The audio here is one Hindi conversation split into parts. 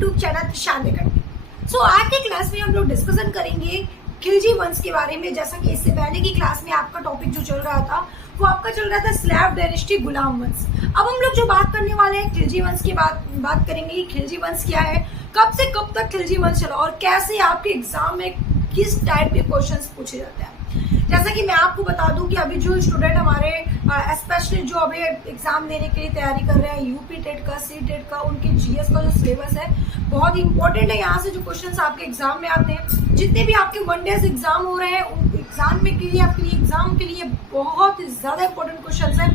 यूट्यूब चैनल शादी करते। सो आज की क्लास में हम लोग डिस्कशन करेंगे खिलजी वंश के बारे में। जैसा कि इससे पहले की क्लास में आपका टॉपिक जो चल रहा था वो आपका चल रहा था स्लैव डायनेस्टी, गुलाम वंश। अब हम लोग जो बात करने वाले हैं खिलजी वंश की बात करेंगे कि खिलजी वंश क्या है, कब से कब तक खिलजी वंश चला और कैसे आपके एग्जाम में किस टाइप के क्वेश्चंस पूछे जाते हैं। जैसा कि मैं आपको बता दूं कि अभी जो स्टूडेंट हमारे स्पेशली जो अभी एग्जाम देने के लिए तैयारी कर रहे हैं यूपी टेट का, सी टेट का, उनके जीएस का जो सिलेबस है बहुत ही इंपॉर्टेंट है। यहाँ से जो क्वेश्चंस आपके एग्जाम में आते हैं, जितने भी आपके वन डेज एग्जाम हो रहे हैं उन एग्जाम में के लिए आपके लिए एग्जाम के लिए बहुत ही ज्यादा इंपॉर्टेंट क्वेश्चन है।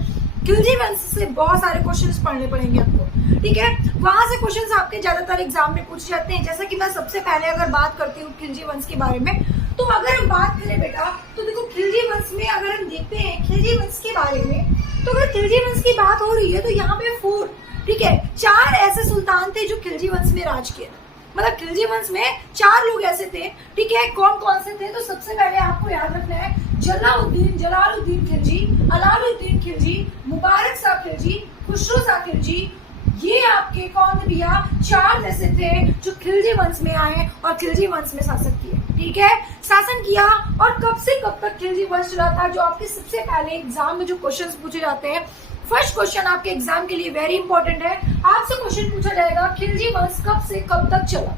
खिलजी वंश से बहुत सारे क्वेश्चंस पढ़ने पड़ेंगे आपको, ठीक है। वहां से क्वेश्चंस आपके ज्यादातर एग्जाम में पूछे जाते हैं। जैसा कि मैं सबसे पहले अगर बात करती हूँ खिलजी वंश के बारे में, तो अगर हम बात करें बेटा तो देखो खिलजी वंश में अगर हम देखते हैं खिलजी वंश के बारे में, तो अगर खिलजी वंश की बात हो रही है तो यहाँ पे 4, ठीक है, 4 ऐसे सुल्तान थे जो खिलजी वंश में राज किए। मतलब खिलजी वंश में 4 लोग ऐसे थे, ठीक है। कौन कौन से थे? तो सबसे पहले आपको याद रखना है जलालुद्दीन खिलजी, अलाउद्दीन खिलजी, मुबारक शाह खिलजी, खुसरो शाह खिलजी। ये आपके कौन थे भैया? 4 जैसे थे जो खिलजी वंश में आए और खिलजी वंश में शासन किए, ठीक है, शासन किया। और कब से कब तक खिलजी वंश चला था, जो आपके सबसे पहले एग्जाम में जो क्वेश्चंस पूछे जाते हैं। फर्स्ट क्वेश्चन आपके एग्जाम के लिए वेरी इंपॉर्टेंट है, आपसे क्वेश्चन पूछा जाएगा खिलजी वंश कब से कब तक चला।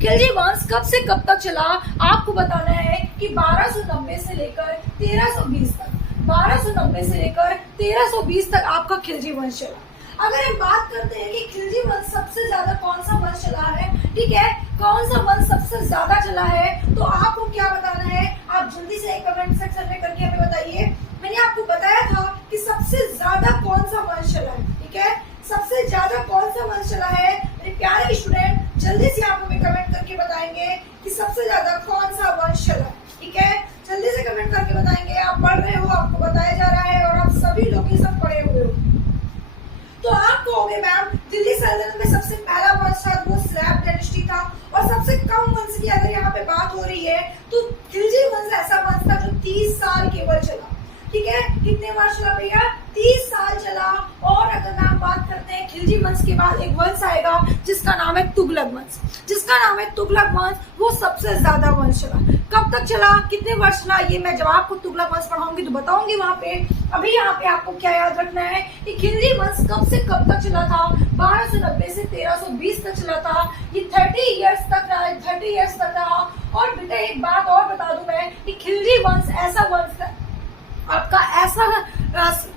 खिलजी वंश कब से कब तक चला आपको बताना है कि 1290 से लेकर 1320 तक, 1290 से लेकर 1320 तक आपका खिलजी वंश चला। अगर हम बात करते हैं कि खिलजी वंश सबसे ज्यादा कौन सा वंश चला है, ठीक है, कौन सा वंश सबसे ज्यादा चला है, तो आपको क्या बताना है, आप जल्दी से कमेंट सेक्शन में करके हमें बताइए। मैंने आपको बताया था कि सबसे ज्यादा कौन सा वंश चला है, ठीक है, सबसे ज्यादा कौन सा वंश चला है। मेरे प्यारे स्टूडेंट जल्दी से आप हमें कमेंट करके बताएंगे कि सबसे ज्यादा कौन सा वंश चला, ठीक है, जल्दी से कमेंट करके बताएंगे। आप पढ़ रहे हो, आपको बताया जा रहा है और आप सभी लोग ये सब पढ़े हुए हो। तो आप कहोगे मैम दिल्ली सल्तनत में सबसे पहला वंश था वो स्लैव डायनेस्टी था, और सबसे कम वंश की अगर यहाँ पे बात हो रही है तो खिलजी वंश ऐसा वंश था जो 30 साल केवल चला, ठीक है। कितने वर्ष चला भैया? 30 साल चला। और अगर हम बात करते हैं खिलजी वंश के बाद एक वंश आएगा जिसका नाम है तुगलक वंश, जिसका नाम है तुगलक वंश, वो सबसे ज्यादा वंश चला। कब तक चला, कितने वर्ष चला, ये मैं जब आपको तुगलक वंश पढ़ाऊंगी तो बताऊंगी वहां पे। अभी यहाँ पे आपको क्या याद रखना है कि खिलजी वंश कब से कब तक चला था? 1290 से 1320 तक चला था। ये 30 इयर्स तक रहा, 30 इयर्स तक रहा। और बेटा एक बात और बता दूं मैं कि खिलजी वंश ऐसा वंश है आपका, ऐसा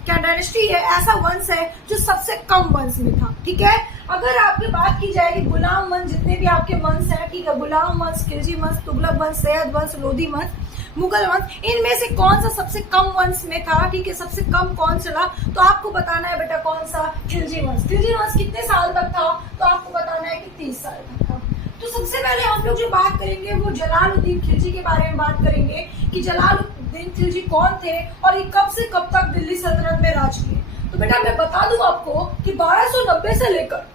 क्या डायनेस्टी है, ऐसा वंश है जो सबसे कम वंश में था, ठीक है। अगर आपकी बात की जाए कि गुलाम वंश, जितने भी आपके वंश हैं, ठीक है, गुलाम वंश, खिलजी वंश, तुगलक वंश, सैयद वंश, लोधी वंश, मुगल वंश, इनमें से कौन सा सबसे कम वंश में था, ठीक है, सबसे कम कौन चला, तो आपको बताना है बेटा कौन सा? खिलजी वंश। खिलजी वंश कितने साल तक था, तो आपको बताना है कि 30 साल तक था। तो सबसे पहले हम लोग जो बात करेंगे वो जलालुद्दीन खिलजी के बारे में बात करेंगे कि जलालुद्दीन खिलजी कौन थे और ये कब से कब तक दिल्ली सल्तनत में राज किए। तो बेटा मैं बता दूं आपको कि 1290 से लेकर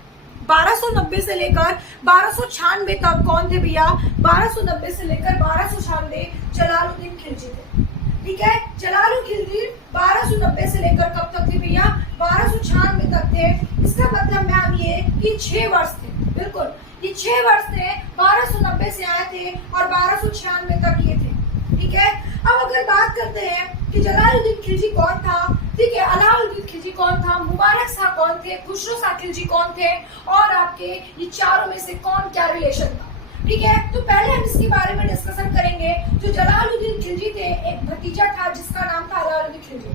1296 तक कौन थे भैया? 1290 से लेकर 1296 जलालुद्दीन खिलजी थे, ठीक है। जलालुद्दीन खिलजी 1290 से लेकर कब तक थे भैया? 1296 तक थे। इसका मतलब मैम ये कि 6 वर्ष थे, बिल्कुल ये 6 वर्ष थे। 1290 से आए थे और 1296 तक ये थे, ठीक है। अब अगर बात करते हैं कि जलालुद्दीन खिलजी कौन था, ठीक है, अलाउद्दीन खिलजी कौन था, मुबारक शाह कौन थे, खुसरो शाह खिलजी कौन थे, और आपके ये चारों में से कौन क्या रिलेशन था, ठीक है। तो पहले हम इसके बारे में डिस्कशन करेंगे। जो जलालुद्दीन खिलजी थे, एक भतीजा था जिसका नाम था अलाउद्दीन खिलजी।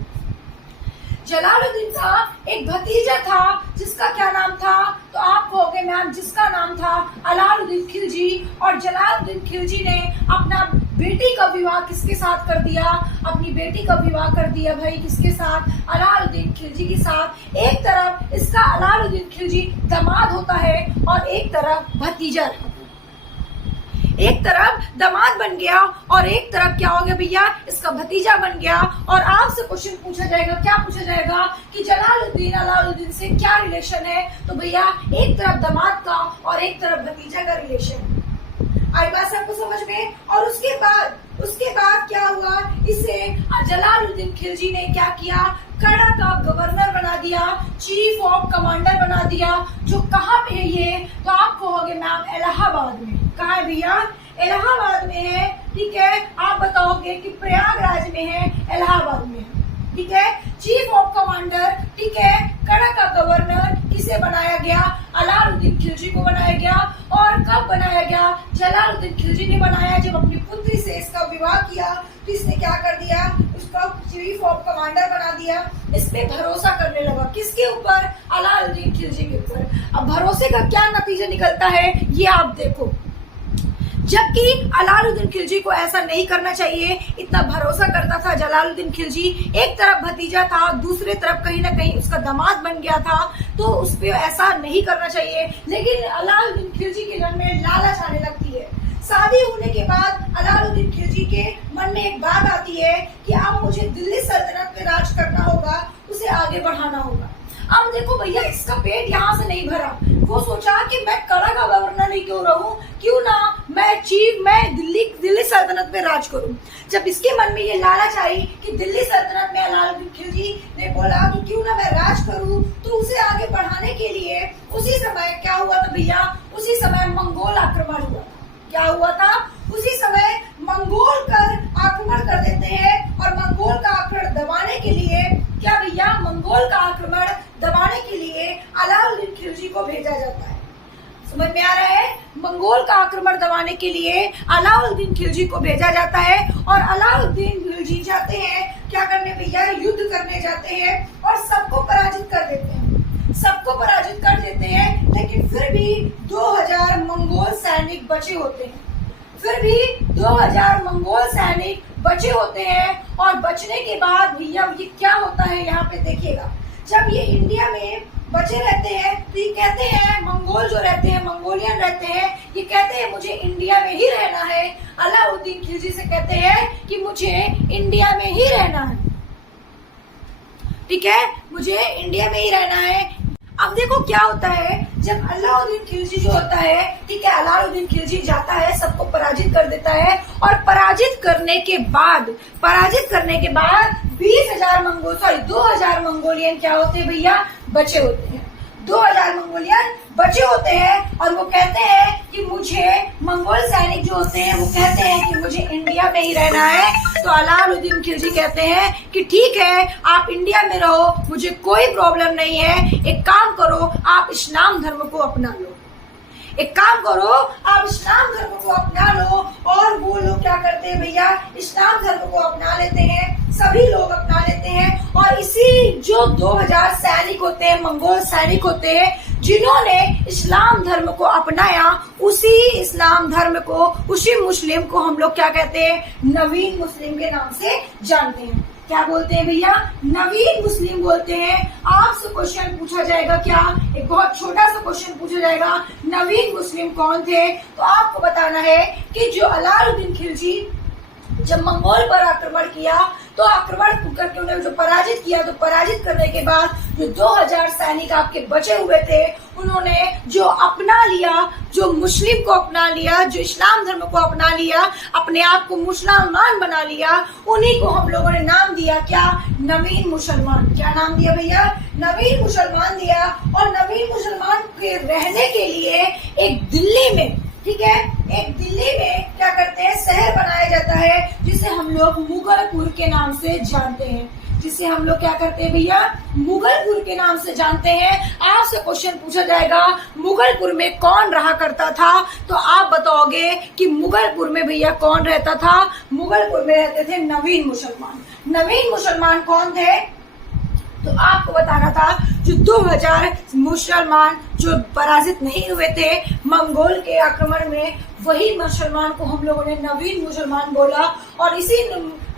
जलालुद्दीन का एक भतीजा था जिसका क्या नाम था, तो आप कहोगे मैम जिसका नाम था अलाउद्दीन खिलजी। और जलालुद्दीन खिलजी ने अपना बेटी का विवाह किसके साथ कर दिया? अपनी बेटी का विवाह कर दिया भाई किसके साथ? अलाउद्दीन खिलजी के साथ। एक तरफ इसका अलाउद्दीन खिलजी दामाद होता है और एक तरफ भतीजा, एक तरफ दामाद बन गया और एक तरफ क्या हो गया भैया? इसका भतीजा बन गया। और आपसे क्वेश्चन पूछा जाएगा, क्या पूछा जाएगा कि जलालुद्दीन अलाउद्दीन से क्या रिलेशन है? तो भैया एक तरफ दामाद का और एक तरफ भतीजा का रिलेशन। आई बात सबको समझ में? और उसके बाद क्या हुआ? इसे जलालुद्दीन खिलजी ने क्या किया? कड़ा का गवर्नर बना दिया, चीफ ऑफ कमांडर बना दिया। जो कहाँ पे है ये? तो आप कहोगे नाम इलाहाबाद में। कहाँ है भैया? इलाहाबाद में है। ठीक है, आप बताओगे कि प्रयागराज में है, इलाहाबाद में है। ठीक है, चीफ ऑफ कमांडर, ठीक है, कड़ा का गवर्नर किसे बनाया गया? अलाउद्दीन खिलजी को बनाया गया। और कब बनाया गया? जलालुद्दीन खिलजी ने बनाया जब अपनी पुत्री से इसका विवाह किया तो इसने क्या कर दिया? उसका चीफ ऑफ कमांडर बना दिया। इस पे भरोसा करने लगा। किसके ऊपर? अलाउद्दीन खिलजी के ऊपर। अब भरोसे का क्या नतीजा निकलता है ये आप देखो। जबकि अलाउद्दीन खिलजी को ऐसा नहीं करना चाहिए, इतना भरोसा करता था जलालुद्दीन खिलजी। एक तरफ भतीजा था, दूसरे तरफ कहीं ना कहीं उसका दामाद बन गया था, तो उस पर ऐसा नहीं करना चाहिए। लेकिन अलाउद्दीन खिलजी के मन में लालच आने लगती है। शादी होने के बाद अलाउद्दीन खिलजी के मन में एक बात आती है कि अब मुझे दिल्ली सल्तनत पे राज करना होगा, उसे आगे बढ़ाना होगा। अब देखो भैया, इसका पेट यहाँ से नहीं भरा। वो सोचा कि मैं कड़ा का गवर्नर ही क्यों रहूं, क्यों ना मैं दिल्ली सल्तनत में राज करूं। जब इसके मन में ये लालच आई कि दिल्ली सल्तनत में अलाउद्दीन खिलजी ने बोला कि क्यों ना मैं राज करूं, तो उसे आगे बढ़ाने के लिए उसी समय क्या हुआ था भैया? उसी समय मंगोल आक्रमण हुआ था। क्या हुआ था? उसी समय मंगोल आक्रमण कर देते हैं। और मंगोल का आक्रमण दबाने के लिए क्या भैया? मंगोल का आक्रमण दबाने के लिए अलाउद्दीन खिलजी को भेजा जाता है। समझ में आ रहा है? मंगोल का आक्रमण दबाने के लिए अलाउद्दीन खिलजी को भेजा जाता है। और अलाउद्दीन खिलजी जाते हैं क्या करने भैया? युद्ध करने जाते हैं और सबको पराजित कर देते हैं। सबको पराजित कर देते हैं, लेकिन फिर भी 2000 मंगोल सैनिक बचे होते हैं। फिर भी 2000 मंगोल सैनिक बचे होते हैं। और बचने के बाद भैया ये क्या होता है यहाँ पे देखिएगा। जब ये इंडिया में बचे रहते हैं तो ये कहते हैं, मंगोल जो रहते हैं, मंगोलियन रहते हैं, ये कहते हैं मुझे इंडिया में ही रहना है। अलाउद्दीन खिलजी से कहते हैं कि मुझे इंडिया में ही रहना है। ठीक है, मुझे इंडिया में ही रहना है। अब देखो क्या होता है, जब अलाउद्दीन खिलजी जो होता है, ठीक है, अलाउद्दीन खिलजी जाता है, सबको पराजित कर देता है। और पराजित करने के बाद 2000 मंगोलियन क्या होते हैं भैया? बचे होते हैं। 2000 मंगोलियन बचे होते हैं। और वो कहते हैं कि मुझे, मंगोल सैनिक जो होते हैं वो कहते हैं कि मुझे इंडिया में ही रहना है। तो अलाउद्दीन खिलजी कहते हैं कि ठीक है, आप इंडिया में रहो, मुझे कोई प्रॉब्लम नहीं है। एक काम करो, आप इस्लाम धर्म को अपना लो। आप इस्लाम धर्म को अपना लो। और वो लोग क्या करते हैं भैया? इस्लाम धर्म को अपना लेते हैं। सभी लोग अपना लेते हैं। और इसी जो 2000 सैनिक होते हैं, मंगोल सैनिक होते हैं, जिन्होंने इस्लाम धर्म को अपनाया, उसी इस्लाम धर्म को, उसी मुस्लिम को हम लोग क्या कहते हैं? नवीन मुस्लिम के नाम से जानते हैं। क्या बोलते हैं भैया? नवीन मुस्लिम बोलते हैं। आपसे क्वेश्चन पूछा जाएगा, क्या एक बहुत छोटा सा क्वेश्चन पूछा जाएगा, नवीन मुस्लिम कौन थे? तो आपको बताना है कि जो अलाउद्दीन खिलजी जब मंगोल पर आक्रमण किया, तो आक्रमण करके उन्हें जो पराजित किया, तो पराजित करने के बाद जो 2000 सैनिक आपके बचे हुए थे, उन्होंने जो अपना लिया, जो मुस्लिम को अपना लिया, जो इस्लाम धर्म को अपना लिया, अपने आप को मुसलमान बना लिया, उन्हीं को हम लोगों ने नाम दिया क्या? नवीन मुसलमान। क्या नाम दिया भैया? नवीन मुसलमान दिया। और नवीन मुसलमान के रहने के लिए एक दिल्ली में, ठीक है, एक दिल्ली में क्या करते हैं? शहर बनाया जाता है, जिसे हम लोग मुगलपुर के नाम से जानते हैं। जिसे हम लोग क्या करते हैं भैया? मुगलपुर के नाम से जानते हैं। आपसे क्वेश्चन पूछा जाएगा, मुगलपुर में कौन रहा करता था? तो आप बताओगे कि मुगलपुर में भैया कौन रहता था? मुगलपुर में रहते थे नवीन मुसलमान। नवीन मुसलमान कौन थे? तो आपको बताना था, जो 2000 मुसलमान जो पराजित नहीं हुए थे मंगोल के आक्रमण में, वही मुसलमान को हम लोगों ने नवीन मुसलमान बोला। और इसी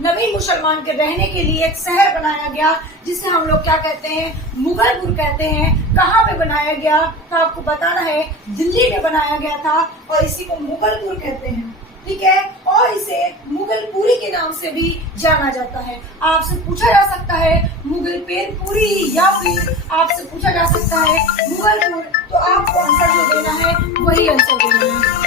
नवीन मुसलमान के रहने के लिए एक शहर बनाया गया, जिसे हम लोग क्या कहते हैं? मुगलपुर कहते हैं। कहाँ पे बनाया गया? तो आपको बताना है, दिल्ली में बनाया गया था। और इसी को मुगलपुर कहते हैं। ठीक है, और इसे मुगलपुरी के नाम से भी जाना जाता है। आपसे पूछा जा सकता है मुगलपुरी, या फिर आपसे पूछा जा सकता है मुगलपुर, तो आपको आंसर जो देना है वही आंसर देना है।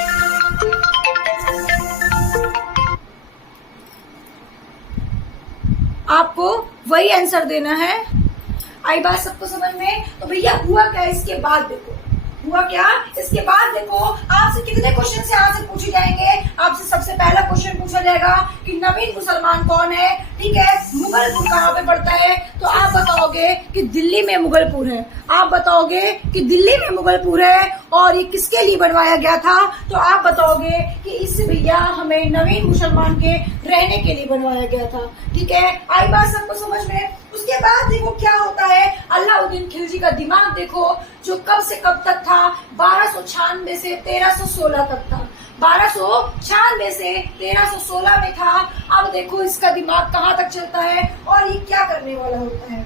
आपको वही आंसर देना है। आई बात सबको समझ में? तो भैया हुआ क्या इसके बाद? देखो हुआ क्या, इसके बाद देखो आपसे कितने क्वेश्चन से यहाँ से पूछे जाएंगे। आपसे सबसे पहला क्वेश्चन पूछा जाएगा कि नवीन मुसलमान कौन है, ठीक है। मुगलपुर कहाँ पे पड़ता है, तो आप बताओगे कि दिल्ली में मुगलपुर है। आप बताओगे कि दिल्ली में मुगलपुर है और ये किसके लिए बनवाया गया था, तो आप बताओगे कि इस भैया हमें नवीन मुसलमान के रहने के लिए बनवाया गया था, ठीक है। आई बात सबको समझ में। उसके बाद देखो क्या होता है, अलाउद्दीन खिलजी का दिमाग देखो जो कब से कब तक था, 1296 से 1316 तक था। 1296 से 1316 में था। अब देखो इसका दिमाग कहाँ तक चलता है और ये क्या करने वाला होता है।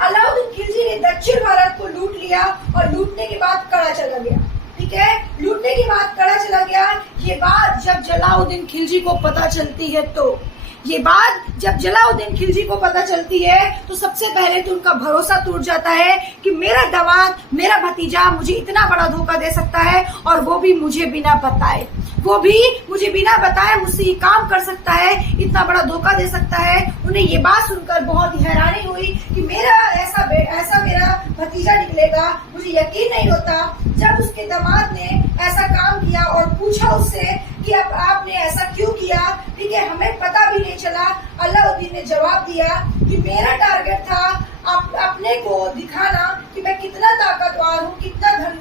अलाउद्दीन खिलजी ने दक्षिण भारत को लूट लिया और लूटने के बाद कड़ा चला गया, ठीक है। लूटने के बाद कड़ा चला गया। ये बात जब जलाउद्दीन खिलजी को पता चलती है तो ये बात जब जलाउद्दीन खिलजी को पता चलती है तो सबसे पहले तो उनका भरोसा टूट जाता है कि मेरा दामाद, मेरा भतीजा मुझे इतना बड़ा धोखा दे सकता है और वो भी मुझे बिना बताए, वो भी मुझे बिना बताए मुझसे ये काम कर सकता है, इतना बड़ा धोखा दे सकता है। उन्हें ये बात सुनकर बहुत ही हैरानी हुई कि मेरा ऐसा मेरा भतीजा निकलेगा, मुझे यकीन नहीं होता। जब उसके दामाद ने ऐसा काम किया और पूछा उससे कि अब आपने ऐसा क्यों किया, ठीक है, हमें पता भी नहीं चला। अलाउद्दीन ने जवाब दिया कि मेरा टारगेट था अपने को दिखाना कि मैं कितना ताकतवर हूँ, कितना धन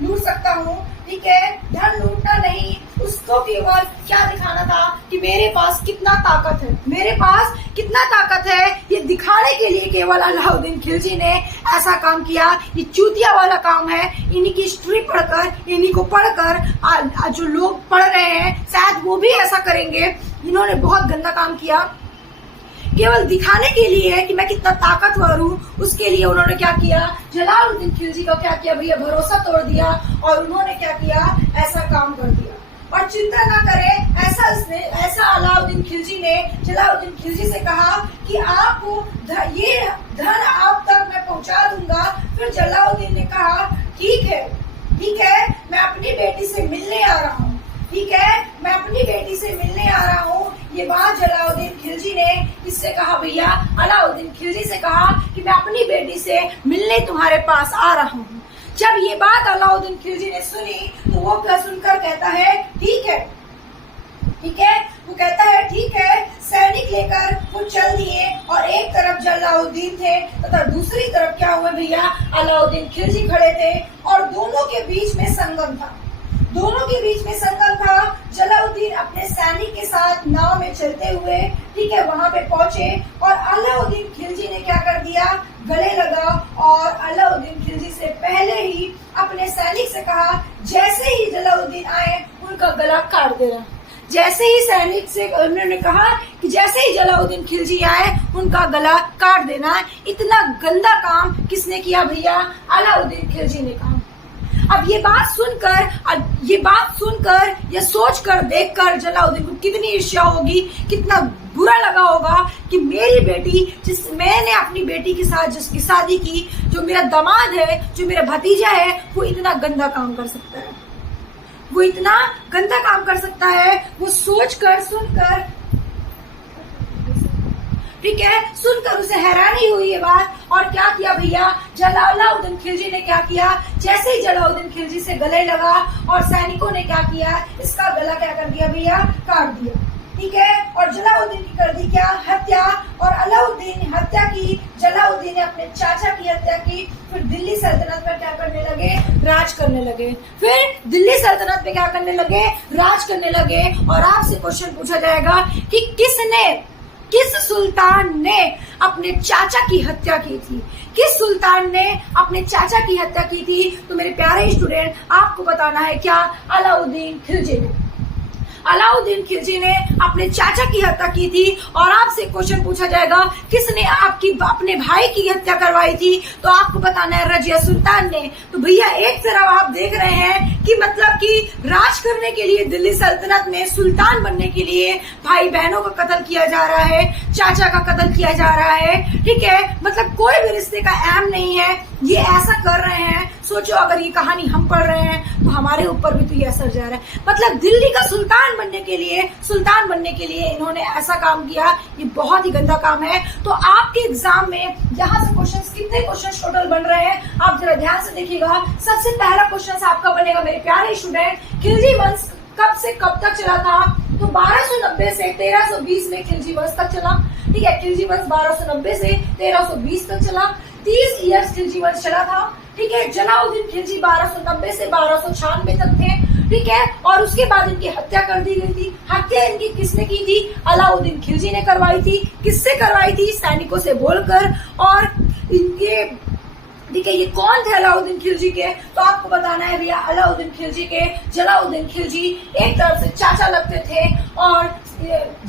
लूट सकता हूँ, ठीक है। धन लूटना नहीं, उसको केवल क्या दिखाना था कि मेरे पास कितना ताकत है, मेरे पास कितना ताकत है, ये दिखाने के लिए केवल अलाउद्दीन खिलजी ने ऐसा काम किया। ये चूतिया वाला काम है। इन्हीं की हिस्ट्री पढ़कर, इन्हीं को पढ़कर जो लोग पढ़ रहे हैं शायद वो भी ऐसा करेंगे। इन्होंने बहुत गंदा काम किया केवल दिखाने के लिए है कि मैं कितना ताकतवर हूँ। उसके लिए उन्होंने क्या किया, जलालुद्दीन खिलजी का क्या किया भैया, भरोसा तोड़ दिया और उन्होंने क्या किया, ऐसा काम कर दिया। और चिंता ना करें, ऐसा अलाउद्दीन खिलजी ने जलालुद्दीन खिलजी से कहा कि आपको ये धन आप तक मैं पहुंचा दूंगा। फिर जलालुद्दीन ने कहा ठीक है, मैं अपनी बेटी से मिलने आ रहा हूँ, ठीक है, मैं अपनी बेटी से मिलने आ रहा हूँ। ये बात जलालुद्दीन खिलजी ने किससे कहा भैया, अलाउद्दीन खिलजी से कहा कि मैं अपनी बेटी से मिलने तुम्हारे पास आ रहा हूँ। जब ये बात अलाउद्दीन खिलजी ने सुनी तो वो क्या सुनकर कहता है ठीक है, वो कहता है ठीक है। सैनिक लेकर वो चल दिए और एक तरफ जलालुद्दीन थे तथा दूसरी तरफ क्या हुआ भैया, अलाउद्दीन खिलजी खड़े थे और दोनों के बीच में संगम था। जलालुद्दीन अपने सैनिक के साथ नाव में चलते हुए, ठीक है, वहां पे पहुंचे और अलाउद्दीन खिलजी ने क्या कर दिया, गले लगा और अलाउद्दीन खिलजी से पहले ही अपने सैनिक से कहा जैसे ही जलालुद्दीन आए उनका गला काट देना। जैसे ही सैनिक से उन्होंने कहा कि जैसे ही जलालुद्दीन खिलजी आए उनका गला काट देना। इतना गंदा काम किसने किया भैया, अलाउद्दीन खिलजी ने कहा। अब ये बात सुनकर या सोचकर देखकर जलालुद्दीन को कितनी ईर्ष्या होगी, कितना बुरा लगा होगा कि मेरी बेटी, मैंने अपनी बेटी के साथ जिसकी शादी की, जो मेरा दामाद है, जो मेरा भतीजा है, वो इतना गंदा काम कर सकता है, वो सोचकर सुनकर, ठीक है, सुनकर उसे हैरानी हुई ये बात। और क्या किया भैया, जलालुद्दीन खिलजी ने क्या किया, जैसे ही जलालुद्दीन खिलजी से गले लगा और सैनिकों ने क्या किया, इसका गला क्या कर दिया भैया, काट दिया, ठीक है। और जलालुद्दीन की कर दी क्या, हत्या। और अलाउद्दीन ने हत्या की, जलालुद्दीन ने अपने चाचा की हत्या की। फिर दिल्ली सल्तनत पर क्या करने लगे, राज करने लगे। और आपसे क्वेश्चन पूछा जाएगा कि किस सुल्तान ने अपने चाचा की हत्या की थी, तो मेरे प्यारे स्टूडेंट आपको बताना है क्या, अलाउद्दीन खिलजी ने अपने चाचा की हत्या की थी। और आपसे क्वेश्चन पूछा जाएगा किसने अपने भाई की हत्या करवाई थी, तो आपको बताना है रजिया सुल्तान ने। तो भैया एक तरफ आप देख रहे हैं कि मतलब कि राज करने के लिए दिल्ली सल्तनत में सुल्तान बनने के लिए भाई बहनों का कत्ल किया जा रहा है। चाचा का कत्ल किया जा रहा है, ठीक है, मतलब कोई भी रिश्ते का अहम नहीं है, ये ऐसा कर रहे हैं। सोचो अगर ये कहानी हम पढ़ रहे हैं तो हमारे ऊपर भी तो ये असर जा रहा है। मतलब दिल्ली का सुल्तान बनने के लिए इन्होंने ऐसा काम किया, ये बहुत ही गंदा काम है। तो आपके एग्जाम में यहाँ से क्वेश्चंस, कितने क्वेश्चंस टोटल बन रहे हैं आप जरा ध्यान से देखिएगा। सबसे पहला क्वेश्चन आपका बनेगा मेरे प्यारे स्टूडेंट, खिलजी वंश कब से कब तक चला था? तो 1290 से 1320 में खिलजी वंश तक चला, ठीक है। खिलजी वंश 1290 से 1320 तक चला, 30 ईयर्स खिलजी वंश चला था, ठीक है। जलाउद्दीन खिलजी 1290 से 1296 तक थे, ठीक है। और उसके बाद इनकी हत्या कर दी गई थी। हत्या इनकी किसने की थी? अलाउद्दीन खिलजी ने करवाई थी। किससे करवाई थी? सैनिकों से बोलकर। और इनके, ठीक है, ये कौन थे अलाउद्दीन खिलजी के? तो आपको बताना है भैया, अलाउद्दीन खिलजी के जलाउद्दीन खिलजी एक तरफ से चाचा लगते थे और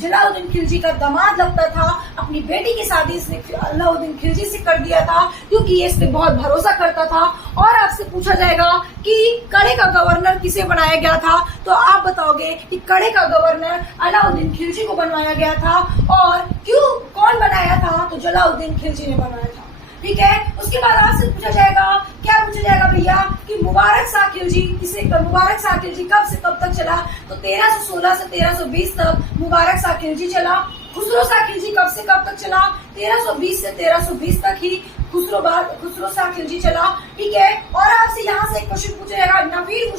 जलाउद्दीन खिलजी का दामाद लगता था। अपनी बेटी की शादी इसने अलाउद्दीन खिलजी से कर दिया था क्योंकि ये इस पे बहुत भरोसा करता था। और आपसे पूछा जाएगा कि कड़े का गवर्नर किसे बनाया गया था? तो आप बताओगे कि कड़े का गवर्नर अलाउद्दीन खिलजी को बनवाया गया था। और क्यों, कौन बनाया था? तो जलाउद्दीन खिलजी ने बनाया था, ठीक है। उसके बाद आपसे पूछा जाएगा, क्या पूछा जाएगा भैया कि मुबारक शाह खिलजी मुबारक शाह खिलजी कब से कब तक चला? तो 1316 से 1320 तक मुबारक शाह खिलजी चला। खुसरो शाह खिलजी कब से कब तक चला? 1320 से 1320 तक ही खुसरो शाह खिलजी चला, ठीक है। और आपसे यहाँ से एक क्वेश्चन पूछा जाएगा, नवीन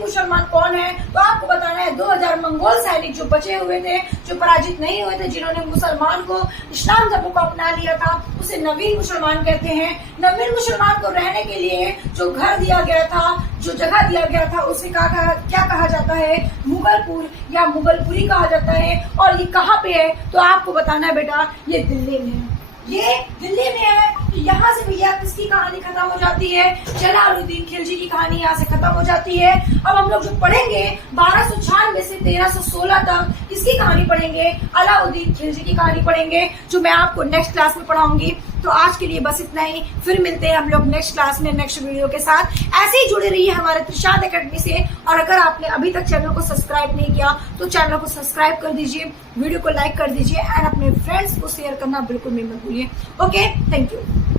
मुसलमान कौन है? तो आपको बताना है 2000 मंगोल सैनिक जो बचे हुए थे, जो पराजित नहीं हुए थे, जिन्होंने मुसलमान को, इस्लाम धर्म को अपना लिया था, उसे नवीन मुसलमान कहते हैं। नवीन मुसलमान को रहने के लिए जो घर दिया गया था, जो जगह दिया गया था, उसे क्या कहा जाता है? मुगलपुर या मुगलपुरी कहा जाता है। और ये कहाँ पे है? तो आपको बताना है बेटा, ये दिल्ली में है, ये दिल्ली में है। तो यहाँ से भैया किसकी कहानी खत्म हो जाती है? जलालुद्दीन खिलजी की कहानी यहाँ से खत्म हो जाती है। अब हम लोग जो पढ़ेंगे 1296 से 1316 तक, किसकी कहानी पढ़ेंगे? अलाउद्दीन खिलजी की कहानी पढ़ेंगे, जो मैं आपको नेक्स्ट क्लास में पढ़ाऊंगी। तो आज के लिए बस इतना ही, फिर मिलते हैं हम लोग नेक्स्ट क्लास में नेक्स्ट वीडियो के साथ। ऐसे ही जुड़े रहिए हमारे त्रिशाद एकेडमी से। और अगर आपने अभी तक चैनल को सब्सक्राइब नहीं किया तो चैनल को सब्सक्राइब कर दीजिए, वीडियो को लाइक कर दीजिए एंड अपने फ्रेंड्स को शेयर करना बिल्कुल नहीं मत भूलिए। Okay, thank you.